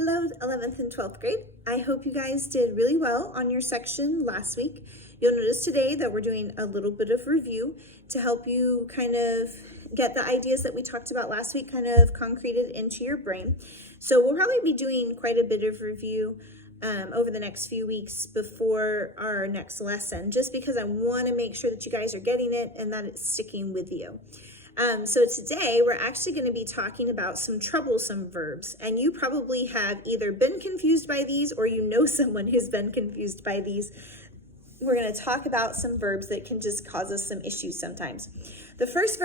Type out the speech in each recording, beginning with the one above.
Hello, 11th and 12th grade. I hope you guys did really well on your section last week. You'll notice today that we're doing a little bit of review to help you kind of get the ideas that we talked about last week kind of concreted into your brain. So we'll probably be doing quite a bit of review over the next few weeks before our next lesson, just because I want to make sure that you guys are getting it and that it's sticking with you. So today we're actually going to be talking about some troublesome verbs, and you probably have either been confused by these or you know someone who's been confused by these. We're going to talk about some verbs that can just cause us some issues sometimes. The first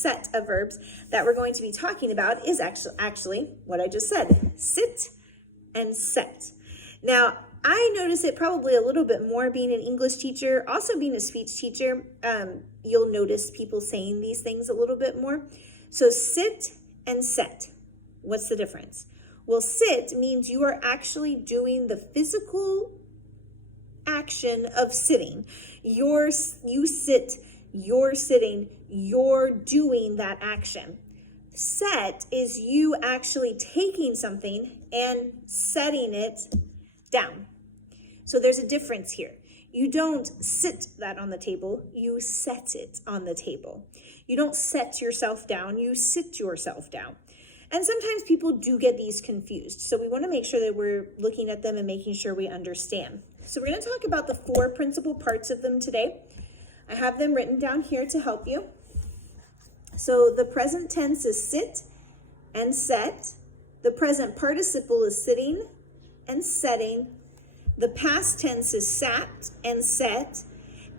set of verbs that we're going to be talking about is actually what I just said, sit and set. Now, I notice it probably a little bit more being an English teacher, also being a speech teacher. You'll notice people saying these things a little bit more. So sit and set. What's the difference? Well, sit means you are actually doing the physical action of sitting. You sit, you're sitting, you're doing that action. Set is you actually taking something and setting it down. So there's a difference here. You don't sit that on the table, you set it on the table. You don't set yourself down, you sit yourself down. And sometimes people do get these confused. So we want to make sure that we're looking at them and making sure we understand. So we're going to talk about the 4 principal parts of them today. I have them written down here to help you. So the present tense is sit and set. The present participle is sitting and setting. The past tense is sat and set,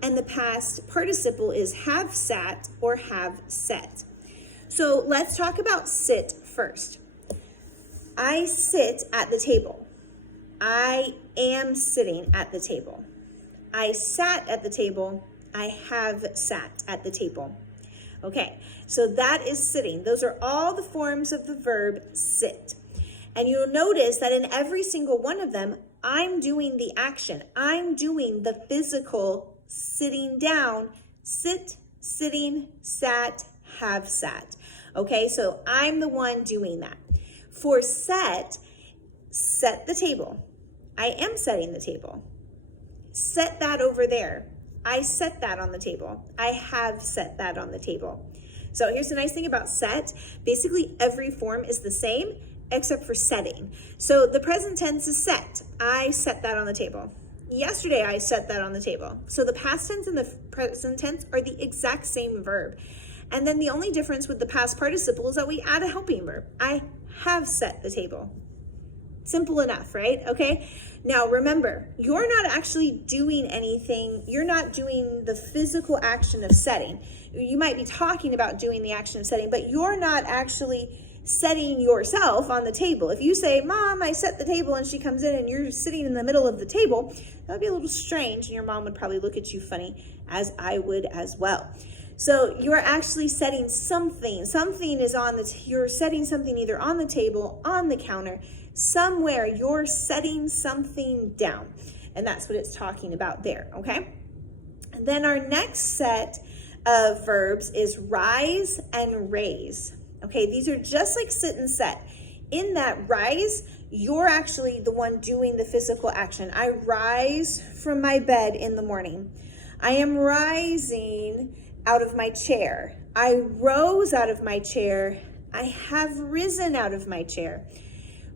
and the past participle is have sat or have set. So let's talk about sit first. I sit at the table. I am sitting at the table. I sat at the table. I have sat at the table. Okay, so that is sitting. Those are all the forms of the verb sit. And you'll notice that in every single one of them, I'm doing the action. I'm doing the physical sitting down, sit, sitting, sat, have sat. Okay, so I'm the one doing that. For set the table. I am setting the table. Set that over there. I set that on the table. I have set that on the table. So here's the nice thing about set. Basically, every form is the same except for setting. So the present tense is set. I set that on the table. Yesterday, I set that on the table. So the past tense and the present tense are the exact same verb. And then the only difference with the past participle is that we add a helping verb. I have set the table. Simple enough, right? Okay. Now remember, you're not actually doing anything. You're not doing the physical action of setting. You might be talking about doing the action of setting, but you're not actually setting yourself on the table. If you say, Mom, I set the table, and she comes in and you're sitting in the middle of the table, that would be a little strange, and your mom would probably look at you funny, as I would as well. So you're actually setting something. Something is you're setting something either on the table, on the counter, somewhere. You're setting something down. And that's what it's talking about there, okay? And then our next set of verbs is rise and raise. Okay, these are just like sit and set. In that rise, you're actually the one doing the physical action. I rise from my bed in the morning. I am rising out of my chair. I rose out of my chair. I have risen out of my chair.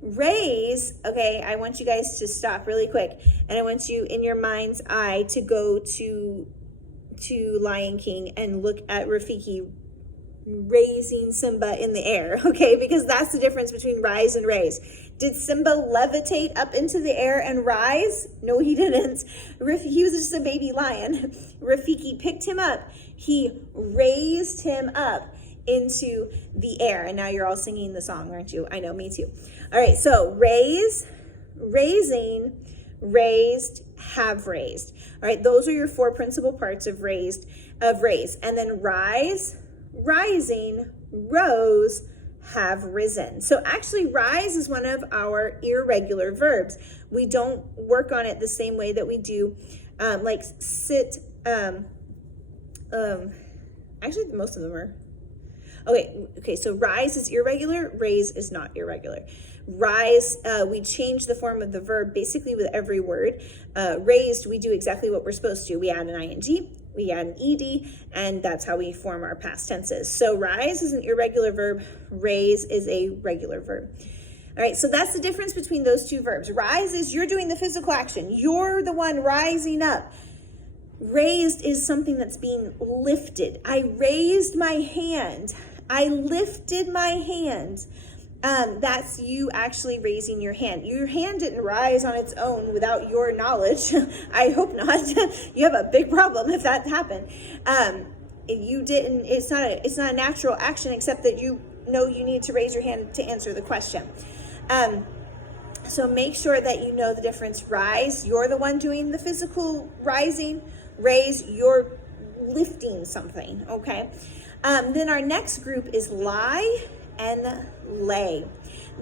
Raise, okay, I want you guys to stop really quick. And I want you in your mind's eye to go to Lion King and look at Rafiki raising Simba in the air, okay? Because that's the difference between rise and raise. Did Simba levitate up into the air and rise? No, he didn't. He was just a baby lion. Rafiki picked him up. He raised him up into the air. And now you're all singing the song, aren't you? I know, me too. All right, so raise, raising, raised, have raised. All right, those are your 4 principal parts of raise. And then rise, rising, rose, have risen. So actually rise is one of our irregular verbs. We don't work on it the same way that we do like sit. Actually most of them are. Okay, so rise is irregular, raise is not irregular. Rise, we change the form of the verb basically with every word. Raised, we do exactly what we're supposed to. We add an ing, we add an ed, and that's how we form our past tenses. So rise is an irregular verb, raise is a regular verb. All right, so that's the difference between those two verbs. Rise is you're doing the physical action. You're the one rising up. Raised is something that's being lifted. I raised my hand. I lifted my hand. That's you actually raising your hand. Your hand didn't rise on its own without your knowledge. I hope not. You have a big problem if that happened. You didn't. It's not a natural action, except that you know you need to raise your hand to answer the question. So make sure that you know the difference. Rise, you're the one doing the physical rising. Raise, you're lifting something, okay? Then our next group is lie and lay.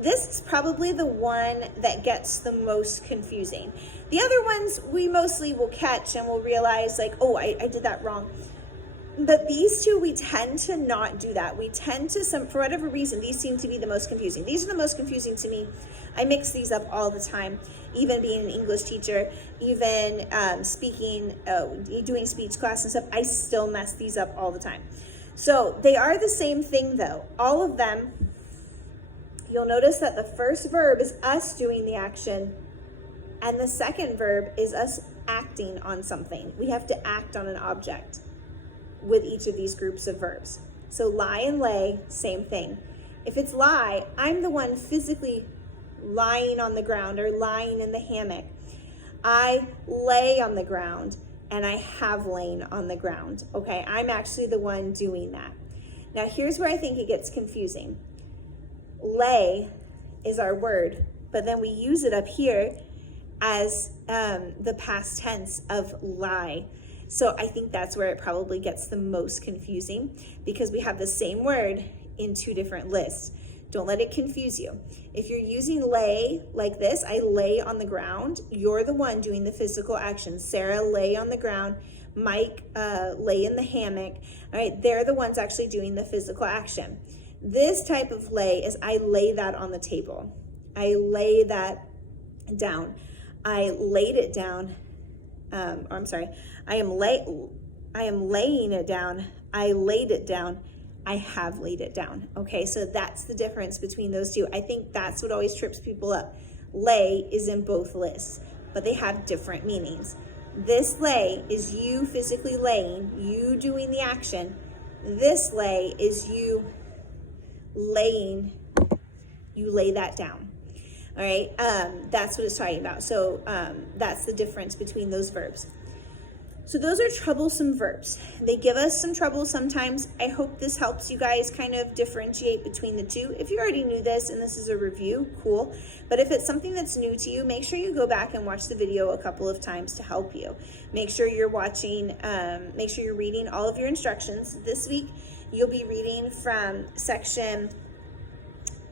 This is probably the one that gets the most confusing. The other ones we mostly will catch and we'll realize like, oh, I did that wrong. But these two, we tend to not do that. We tend to, for whatever reason, these seem to be the most confusing. These are the most confusing to me. I mix these up all the time, even being an English teacher, even doing speech class and stuff. I still mess these up all the time. So they are the same thing though. All of them, you'll notice that the first verb is us doing the action, and the second verb is us acting on something. We have to act on an object with each of these groups of verbs. So lie and lay, same thing. If it's lie, I'm the one physically lying on the ground or lying in the hammock. I lay on the ground and I have lain on the ground. Okay, I'm actually the one doing that. Now here's where I think it gets confusing. Lay is our word, but then we use it up here as the past tense of lie. So I think that's where it probably gets the most confusing, because we have the same word in two different lists. Don't let it confuse you. If you're using lay like this, I lay on the ground, you're the one doing the physical action. Sarah lay on the ground, Mike lay in the hammock. All right, they're the ones actually doing the physical action. This type of lay is I lay that on the table. I lay that down. I laid it down. I am laying it down. I laid it down. I have laid it down. Okay, so that's the difference between those two. I think that's what always trips people up. Lay is in both lists, but they have different meanings. This lay is you physically laying, you doing the action. This lay is you laying, you lay that down. All right, that's what it's talking about. So that's the difference between those verbs. So those are troublesome verbs. They give us some trouble sometimes. I hope this helps you guys kind of differentiate between the two. If you already knew this and this is a review, cool. But if it's something that's new to you, make sure you go back and watch the video a couple of times to help you. Make sure you're watching, make sure you're reading all of your instructions. This week, you'll be reading from section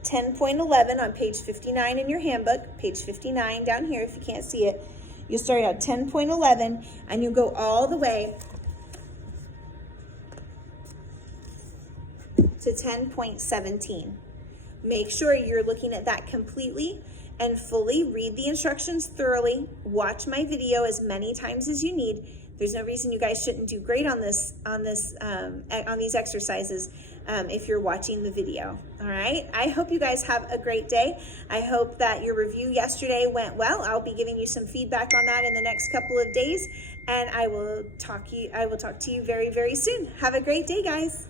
10.11 on page 59 in your handbook, page 59 down here if you can't see it. You'll start at 10.11 and you'll go all the way to 10.17. Make sure you're looking at that completely and fully. Read the instructions thoroughly. Watch my video as many times as you need. There's no reason you guys shouldn't do great on these exercises if you're watching the video. All right. I hope you guys have a great day. I hope that your review yesterday went well. I'll be giving you some feedback on that in the next couple of days, and I will talk to you very, very soon. Have a great day, guys.